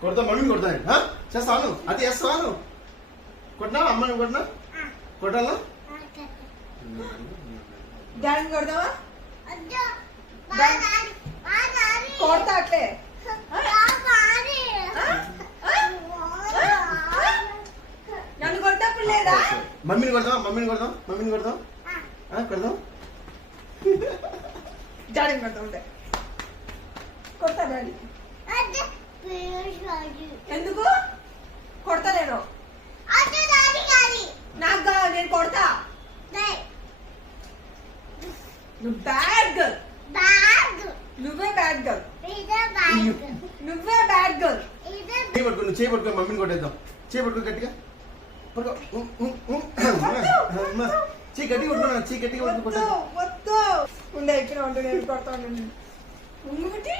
కొడతా మమ్మీని కొడతా చేస్తాను అది చేస్తాను కొట్టినా అమ్మని కొట్టినా కొట్టాలా డాడీని కొడదామా కొడతా అట్లే నన్ను కొట్టప్పుడు లేదా మమ్మీని కొడదాం కొడదాం డాడీని కొడతా ఉంటే కొడతా డాడీ ఎందుకు కొడతా నేను నాకు కావాలి నేను కొడతా నువ్వు బ్యాడ్ గర్ల్ నువ్వే బ్యాడ్ గర్ల్ నువ్వే బ్యాడ్ గర్ల్ చేయి పట్టుకో మమ్మీని కొట్టేద్దాం చేయి పట్టుకో గట్టిగా చేయి గట్టిగా కొట్టుకున్నా చేయి గట్టిగా వద్దు ఉండే ఇక్కడ ఉంటే నేను కొడతా ఉండండి